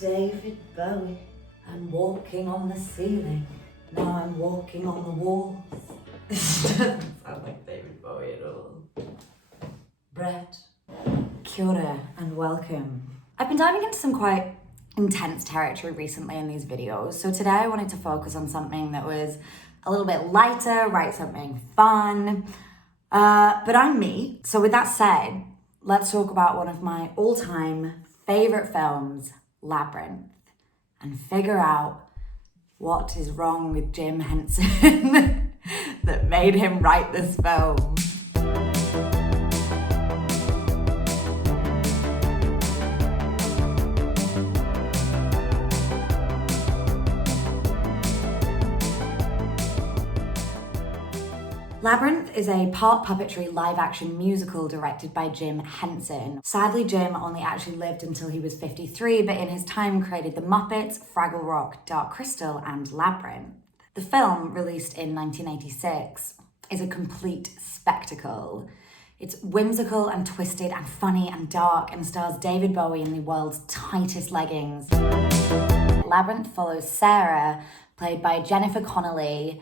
David Bowie. I'm walking on the ceiling. Now I'm walking on the walls. This doesn't sound like David Bowie at all. Brett. Kia ora and welcome. I've been diving into some quite intense territory recently in these videos, so today I wanted to focus on something that was a little bit lighter, write something fun. But I'm me. So with that said, let's talk about one of my all-time favorite films, Labyrinth, and figure out what is wrong with Jim Henson that made him write this film. Labyrinth is a part puppetry live-action musical directed by Jim Henson. Sadly, Jim only actually lived until he was 53, but in his time created The Muppets, Fraggle Rock, Dark Crystal, and Labyrinth. The film, released in 1986, is a complete spectacle. It's whimsical and twisted and funny and dark and stars David Bowie in the world's tightest leggings. Labyrinth follows Sarah, played by Jennifer Connelly,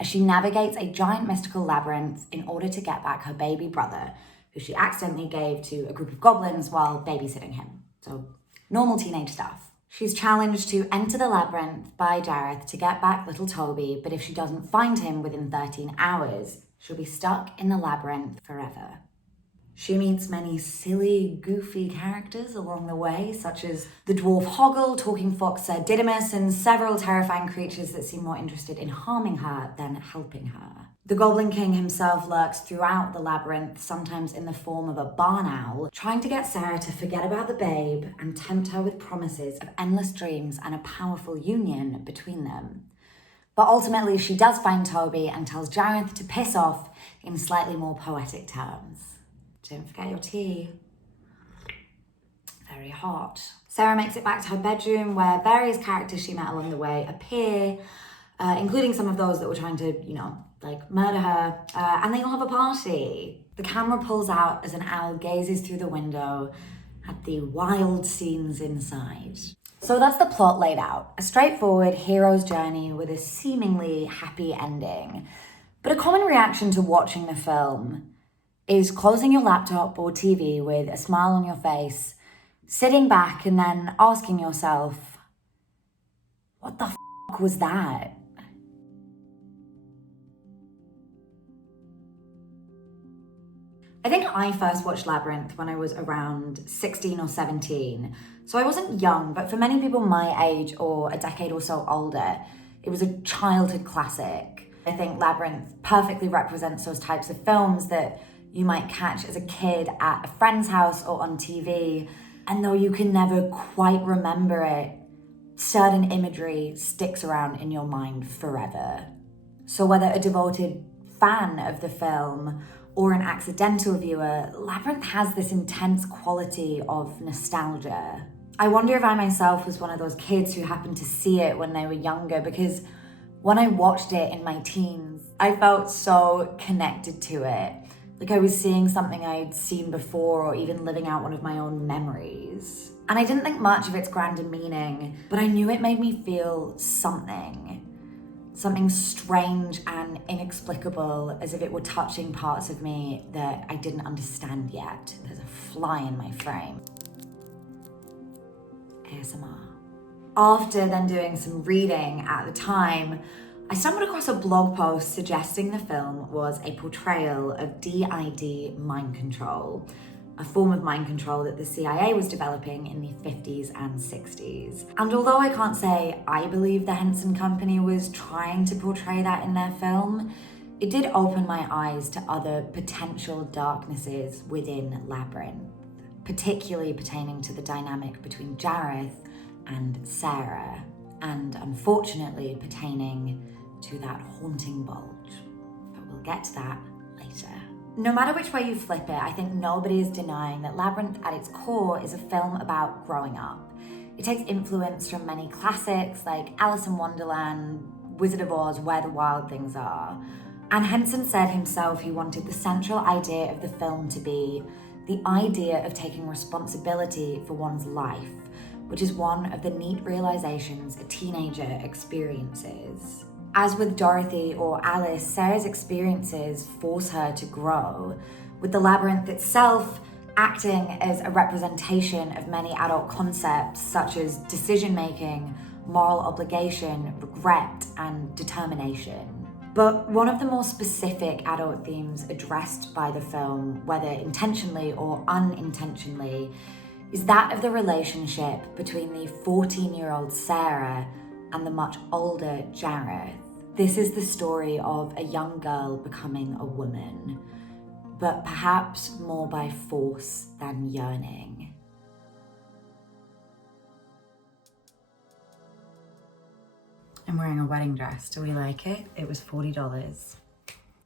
as she navigates a giant mystical labyrinth in order to get back her baby brother, who she accidentally gave to a group of goblins while babysitting him. So, normal teenage stuff. She's challenged to enter the labyrinth by Jareth to get back little Toby, but if she doesn't find him within 13 hours, she'll be stuck in the labyrinth forever. She meets many silly, goofy characters along the way, such as the dwarf Hoggle, talking fox Sir Didymus, and several terrifying creatures that seem more interested in harming her than helping her. The Goblin King himself lurks throughout the labyrinth, sometimes in the form of a barn owl, trying to get Sarah to forget about the babe and tempt her with promises of endless dreams and a powerful union between them. But ultimately, she does find Toby and tells Jareth to piss off in slightly more poetic terms. Don't forget your tea. Very hot. Sarah makes it back to her bedroom where various characters she met along the way appear, including some of those that were trying to, murder her, and they all have a party. The camera pulls out as an owl gazes through the window at the wild scenes inside. So that's the plot laid out. A straightforward hero's journey with a seemingly happy ending. But a common reaction to watching the film is closing your laptop or TV with a smile on your face, sitting back and then asking yourself, what the f*** was that? I think I first watched Labyrinth when I was around 16 or 17. So I wasn't young, but for many people my age or a decade or so older, it was a childhood classic. I think Labyrinth perfectly represents those types of films that you might catch as a kid at a friend's house or on TV, and though you can never quite remember it, certain imagery sticks around in your mind forever. So whether a devoted fan of the film or an accidental viewer, Labyrinth has this intense quality of nostalgia. I wonder if I myself was one of those kids who happened to see it when they were younger, because when I watched it in my teens, I felt so connected to it. Like I was seeing something I'd seen before or even living out one of my own memories. And I didn't think much of its grander meaning, but I knew it made me feel something strange and inexplicable, as if it were touching parts of me that I didn't understand yet. There's a fly in my frame. ASMR. After then doing some reading at the time, I stumbled across a blog post suggesting the film was a portrayal of DID mind control, a form of mind control that the CIA was developing in the 50s and 60s. And although I can't say I believe the Henson Company was trying to portray that in their film, it did open my eyes to other potential darknesses within Labyrinth, particularly pertaining to the dynamic between Jareth and Sarah, and unfortunately pertaining to that haunting bulge. But we'll get to that later. No matter which way you flip it, I think nobody is denying that Labyrinth at its core is a film about growing up. It takes influence from many classics like Alice in Wonderland, Wizard of Oz, Where the Wild Things Are. And Henson said himself he wanted the central idea of the film to be the idea of taking responsibility for one's life, which is one of the neat realizations a teenager experiences. As with Dorothy or Alice, Sarah's experiences force her to grow, with the labyrinth itself acting as a representation of many adult concepts such as decision-making, moral obligation, regret, and determination. But one of the more specific adult themes addressed by the film, whether intentionally or unintentionally, is that of the relationship between the 14-year-old Sarah and the much older Jareth. This is the story of a young girl becoming a woman, but perhaps more by force than yearning. I'm wearing a wedding dress. Do we like it? It was $40.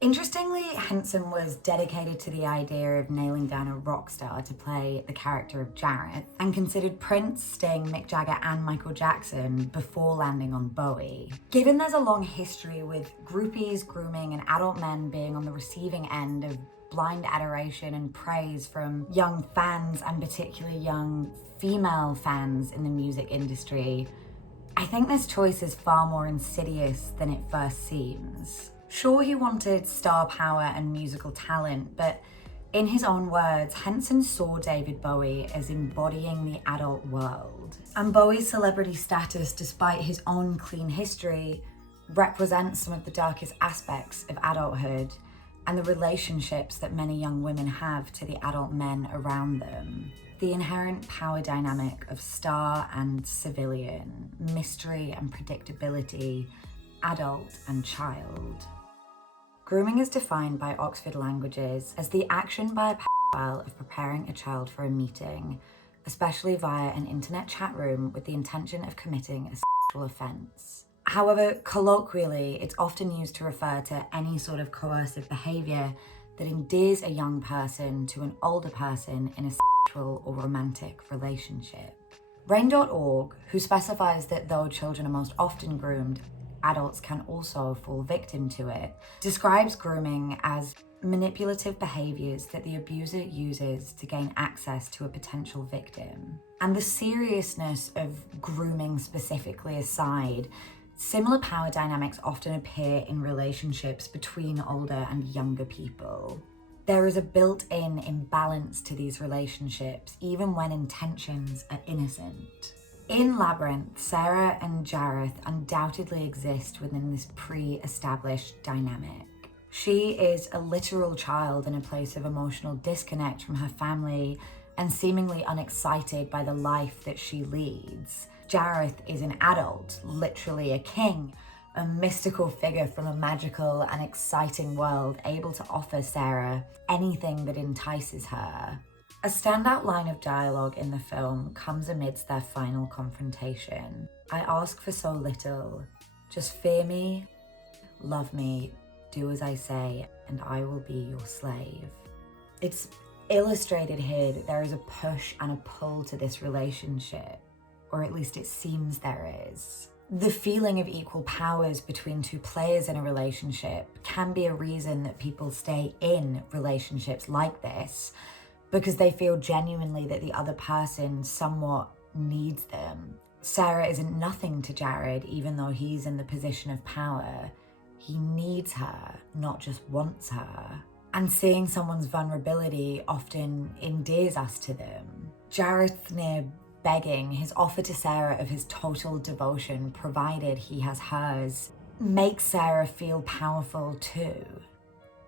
Interestingly, Henson was dedicated to the idea of nailing down a rock star to play the character of Jareth, and considered Prince, Sting, Mick Jagger, and Michael Jackson before landing on Bowie. Given there's a long history with groupies, grooming, and adult men being on the receiving end of blind adoration and praise from young fans, and particularly young female fans in the music industry, I think this choice is far more insidious than it first seems. Sure, he wanted star power and musical talent, but in his own words, Henson saw David Bowie as embodying the adult world. And Bowie's celebrity status, despite his own clean history, represents some of the darkest aspects of adulthood and the relationships that many young women have to the adult men around them. The inherent power dynamic of star and civilian, mystery and predictability, adult and child. Grooming is defined by Oxford Languages as the action by a pedophile of preparing a child for a meeting, especially via an internet chat room with the intention of committing a sexual offence. However, colloquially, it's often used to refer to any sort of coercive behaviour that endears a young person to an older person in a sexual or romantic relationship. Rain.org, who specifies that though children are most often groomed, adults can also fall victim to it, describes grooming as manipulative behaviours that the abuser uses to gain access to a potential victim. And the seriousness of grooming specifically aside, similar power dynamics often appear in relationships between older and younger people. There is a built-in imbalance to these relationships, even when intentions are innocent. In Labyrinth, Sarah and Jareth undoubtedly exist within this pre-established dynamic. She is a literal child in a place of emotional disconnect from her family and seemingly unexcited by the life that she leads. Jareth is an adult, literally a king, a mystical figure from a magical and exciting world, able to offer Sarah anything that entices her. A standout line of dialogue in the film comes amidst their final confrontation. I ask for so little. Just fear me, love me, do as I say, and I will be your slave. It's illustrated here that there is a push and a pull to this relationship, or at least it seems there is. The feeling of equal powers between two players in a relationship can be a reason that people stay in relationships like this, because they feel genuinely that the other person somewhat needs them. Sarah isn't nothing to Jared, even though he's in the position of power. He needs her, not just wants her. And seeing someone's vulnerability often endears us to them. Jared's near begging, his offer to Sarah of his total devotion, provided he has hers, makes Sarah feel powerful too.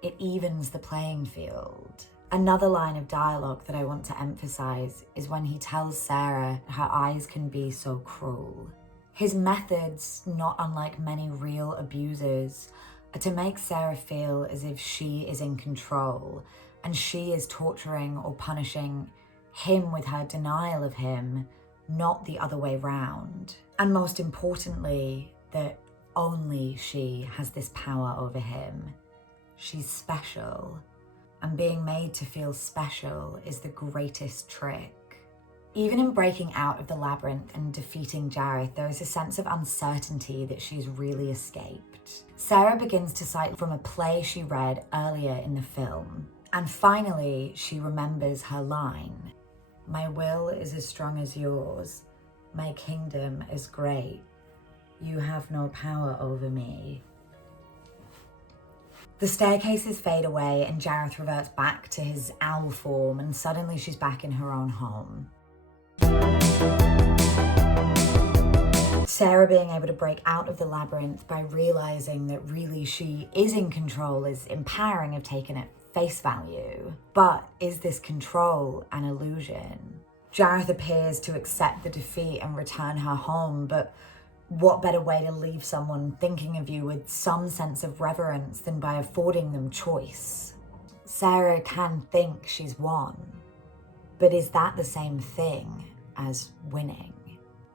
It evens the playing field. Another line of dialogue that I want to emphasize is when he tells Sarah her eyes can be so cruel. His methods, not unlike many real abusers, are to make Sarah feel as if she is in control and she is torturing or punishing him with her denial of him, not the other way round. And most importantly, that only she has this power over him. She's special. And being made to feel special is the greatest trick. Even in breaking out of the labyrinth and defeating Jareth, there is a sense of uncertainty that she's really escaped. Sarah begins to cite from a play she read earlier in the film. And finally, she remembers her line. My will is as strong as yours, My kingdom is great. You have no power over me. The staircases fade away and Jareth reverts back to his owl form, and suddenly she's back in her own home. Sarah being able to break out of the labyrinth by realizing that really she is in control is empowering if taken at face value. But is this control an illusion? Jareth appears to accept the defeat and return her home, but what better way to leave someone thinking of you with some sense of reverence than by affording them choice? Sarah can think she's won, but is that the same thing as winning?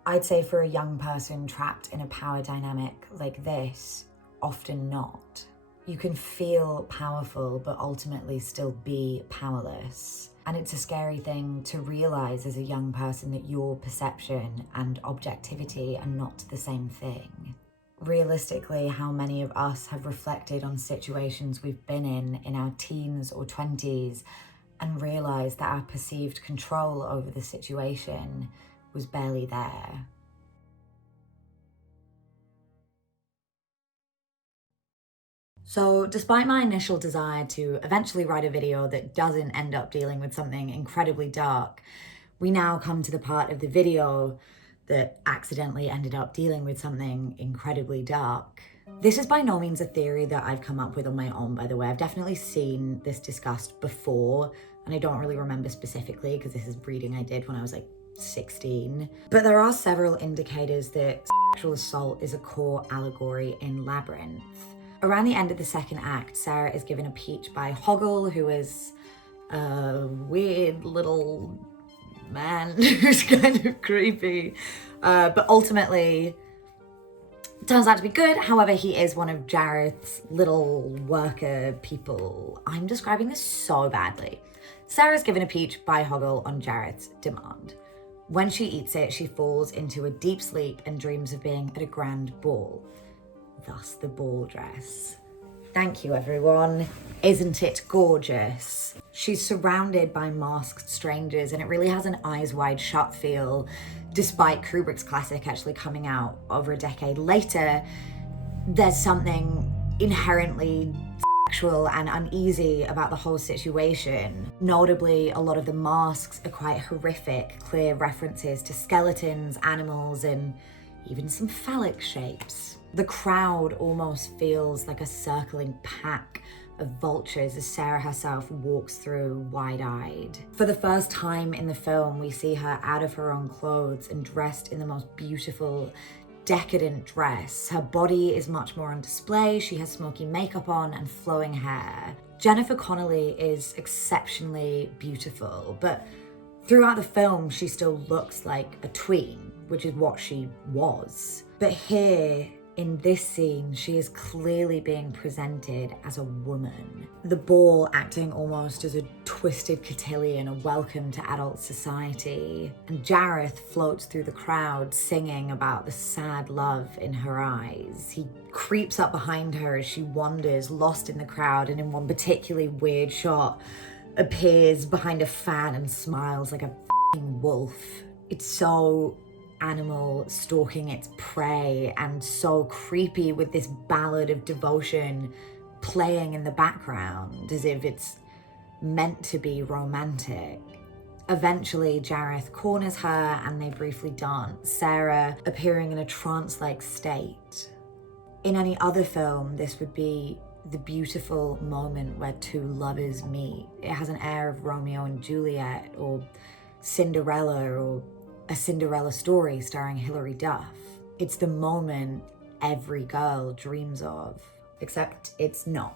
I'd say for a young person trapped in a power dynamic like this, often not. You can feel powerful, but ultimately still be powerless. And it's a scary thing to realize as a young person that your perception and objectivity are not the same thing. Realistically, how many of us have reflected on situations we've been in our teens or 20s and realized that our perceived control over the situation was barely there? So despite my initial desire to eventually write a video that doesn't end up dealing with something incredibly dark, we now come to the part of the video that accidentally ended up dealing with something incredibly dark. This is by no means a theory that I've come up with on my own, by the way. I've definitely seen this discussed before, and I don't really remember specifically because this is reading I did when I was like 16. But there are several indicators that sexual assault is a core allegory in Labyrinth. Around the end of the second act, Sarah is given a peach by Hoggle, who is a weird little man who's kind of creepy, but ultimately turns out to be good. However, he is one of Jareth's little worker people. I'm describing this so badly. Sarah's given a peach by Hoggle on Jareth's demand. When she eats it, she falls into a deep sleep and dreams of being at a grand ball. Thus the ball dress. Thank you, everyone. Isn't it gorgeous? She's surrounded by masked strangers, and it really has an eyes wide shut feel. Despite Kubrick's classic actually coming out over a decade later, there's something inherently sexual and uneasy about the whole situation. Notably, a lot of the masks are quite horrific, clear references to skeletons, animals, and even some phallic shapes. The crowd almost feels like a circling pack of vultures as Sarah herself walks through wide-eyed. For the first time in the film, we see her out of her own clothes and dressed in the most beautiful, decadent dress. Her body is much more on display. She has smoky makeup on and flowing hair. Jennifer Connelly is exceptionally beautiful, but throughout the film, she still looks like a tween, which is what she was. But here, in this scene, she is clearly being presented as a woman. The ball acting almost as a twisted cotillion, a welcome to adult society. And Jareth floats through the crowd singing about the sad love in her eyes. He creeps up behind her as she wanders, lost in the crowd, and in one particularly weird shot, appears behind a fan and smiles like a f***ing wolf. It's so animal stalking its prey and so creepy, with this ballad of devotion playing in the background as if it's meant to be romantic. Eventually, Jareth corners her and they briefly dance, Sarah appearing in a trance-like state. In any other film, this would be the beautiful moment where two lovers meet. It has an air of Romeo and Juliet or Cinderella or A Cinderella Story starring Hilary Duff. It's the moment every girl dreams of, except it's not.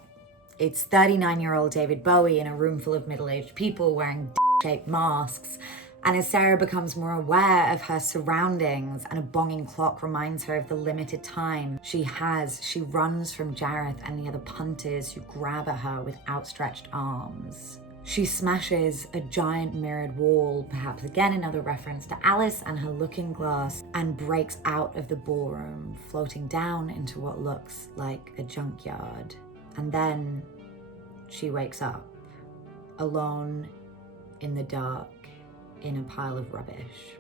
It's 39-year-old David Bowie in a room full of middle-aged people wearing shaped masks, and as Sarah becomes more aware of her surroundings and a bonging clock reminds her of the limited time she has, she runs from Jareth and the other punters who grab at her with outstretched arms. She smashes a giant mirrored wall, perhaps again another reference to Alice and her looking glass, and breaks out of the ballroom, floating down into what looks like a junkyard. And then she wakes up, alone in the dark, in a pile of rubbish.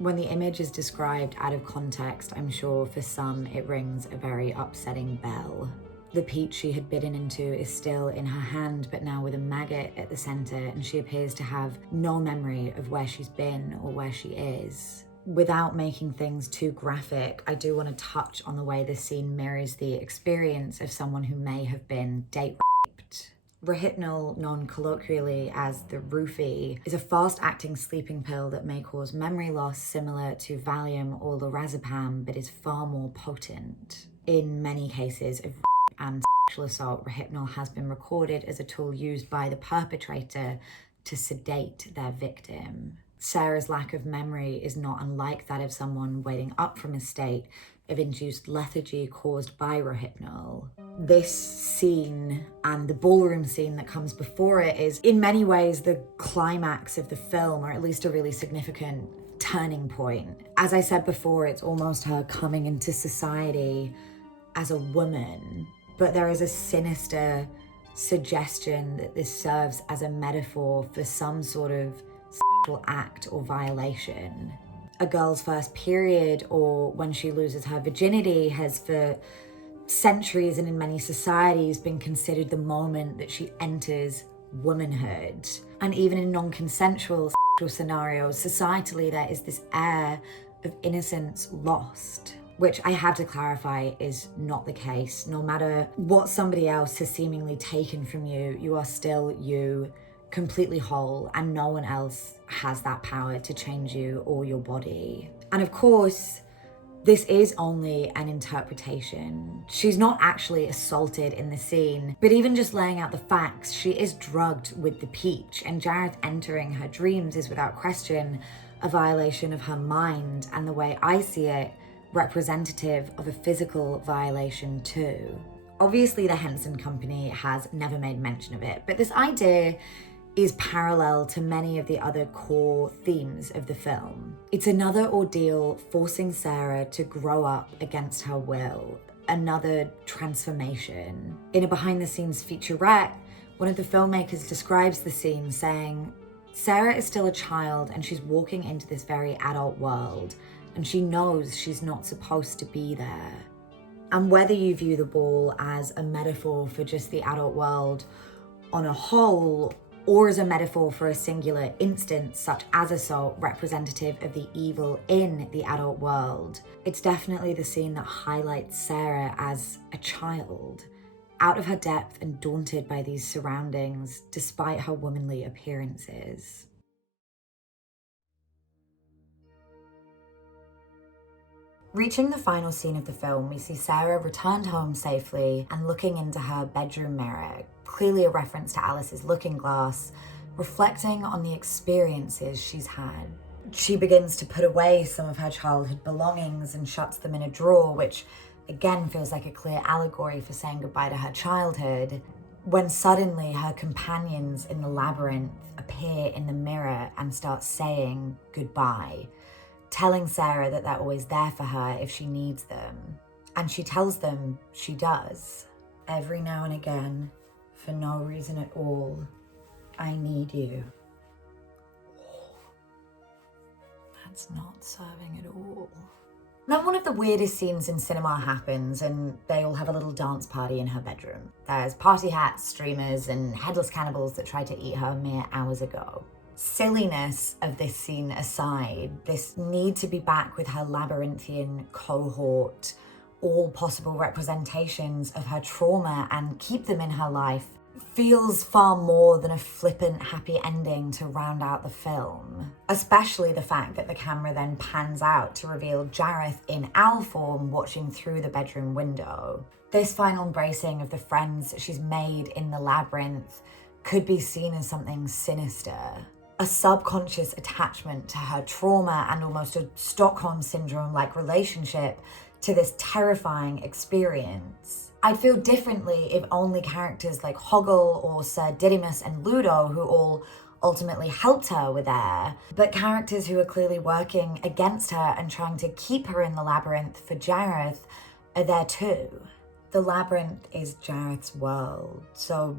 When the image is described out of context, I'm sure for some it rings a very upsetting bell. The peach she had bitten into is still in her hand, but now with a maggot at the center, and she appears to have no memory of where she's been or where she is. Without making things too graphic, I do want to touch on the way this scene mirrors the experience of someone who may have been date raped. Rohypnol, known colloquially as the roofie, is a fast-acting sleeping pill that may cause memory loss similar to Valium or lorazepam, but is far more potent. In many cases of and sexual assault, Rohypnol has been recorded as a tool used by the perpetrator to sedate their victim. Sarah's lack of memory is not unlike that of someone waking up from a state of induced lethargy caused by Rohypnol. This scene and the ballroom scene that comes before it is in many ways the climax of the film, or at least a really significant turning point. As I said before, it's almost her coming into society as a woman, but there is a sinister suggestion that this serves as a metaphor for some sort of sexual act or violation. A girl's first period, or when she loses her virginity, has for centuries and in many societies been considered the moment that she enters womanhood. And even in non-consensual sexual scenarios, societally there is this air of innocence lost, which I have to clarify is not the case. No matter what somebody else has seemingly taken from you, you are still you, completely whole, and no one else has that power to change you or your body. And of course, this is only an interpretation. She's not actually assaulted in the scene, but even just laying out the facts, she is drugged with the peach, and Jareth entering her dreams is without question a violation of her mind, and the way I see it, representative of a physical violation too. Obviously, the Henson Company has never made mention of it, but this idea is parallel to many of the other core themes of the film. It's another ordeal forcing Sarah to grow up against her will, another transformation. In a behind-the-scenes featurette, one of the filmmakers describes the scene saying, Sarah is still a child and she's walking into this very adult world, and she knows she's not supposed to be there. And whether you view the ball as a metaphor for just the adult world on a whole, or as a metaphor for a singular instance, such as assault, representative of the evil in the adult world, it's definitely the scene that highlights Sarah as a child, out of her depth and daunted by these surroundings, despite her womanly appearances. Reaching the final scene of the film, we see Sarah returned home safely and looking into her bedroom mirror, clearly a reference to Alice's looking glass, reflecting on the experiences she's had. She begins to put away some of her childhood belongings and shuts them in a drawer, which again feels like a clear allegory for saying goodbye to her childhood, when suddenly her companions in the labyrinth appear in the mirror and start saying goodbye, telling Sarah that they're always there for her if she needs them. And she tells them she does. Every now and again, for no reason at all, I need you. That's not serving at all. Then one of the weirdest scenes in cinema happens, and they all have a little dance party in her bedroom. There's party hats, streamers, and headless cannibals that tried to eat her mere hours ago. Silliness of this scene aside, this need to be back with her labyrinthian cohort, all possible representations of her trauma and keep them in her life, feels far more than a flippant happy ending to round out the film. Especially the fact that the camera then pans out to reveal Jareth in owl form watching through the bedroom window. This final embracing of the friends she's made in the labyrinth could be seen as something sinister. A subconscious attachment to her trauma and almost a Stockholm Syndrome-like relationship to this terrifying experience. I'd feel differently if only characters like Hoggle or Sir Didymus and Ludo, who all ultimately helped her, were there, but characters who are clearly working against her and trying to keep her in the labyrinth for Jareth are there too. The labyrinth is Jareth's world, so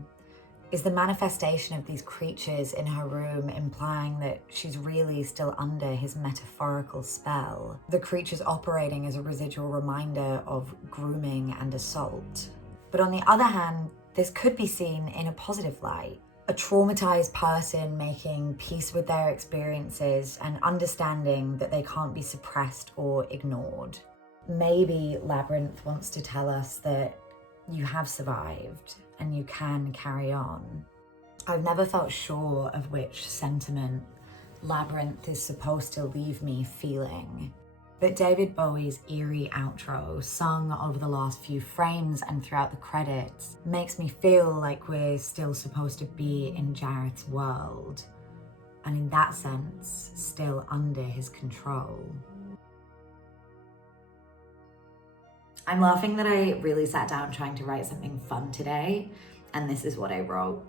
Is the manifestation of these creatures in her room implying that she's really still under his metaphorical spell? The creatures operating as a residual reminder of grooming and assault. But on the other hand, this could be seen in a positive light. A traumatized person making peace with their experiences and understanding that they can't be suppressed or ignored. Maybe Labyrinth wants to tell us that you have survived and you can carry on. I've never felt sure of which sentiment Labyrinth is supposed to leave me feeling. But David Bowie's eerie outro, sung over the last few frames and throughout the credits, makes me feel like we're still supposed to be in Jareth's world, and in that sense, still under his control. I'm laughing that I really sat down trying to write something fun today, and this is what I wrote.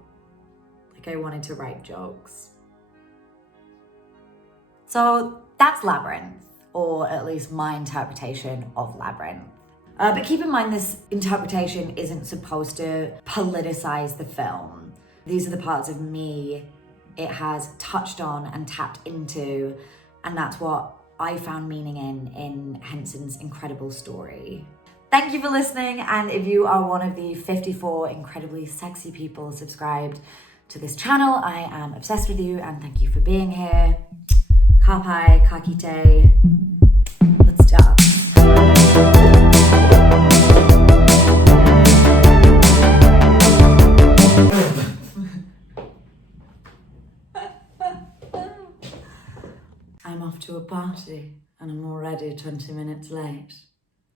Like, I wanted to write jokes. So that's Labyrinth, or at least my interpretation of Labyrinth. But keep in mind, this interpretation isn't supposed to politicize the film. These are the parts of me it has touched on and tapped into, and that's what I found meaning in Henson's incredible story. Thank you for listening, and if you are one of the 54 incredibly sexy people subscribed to this channel, I am obsessed with you, and thank you for being here. Kapai, kakite. Let's dance. I'm off to a party, and I'm already 20 minutes late.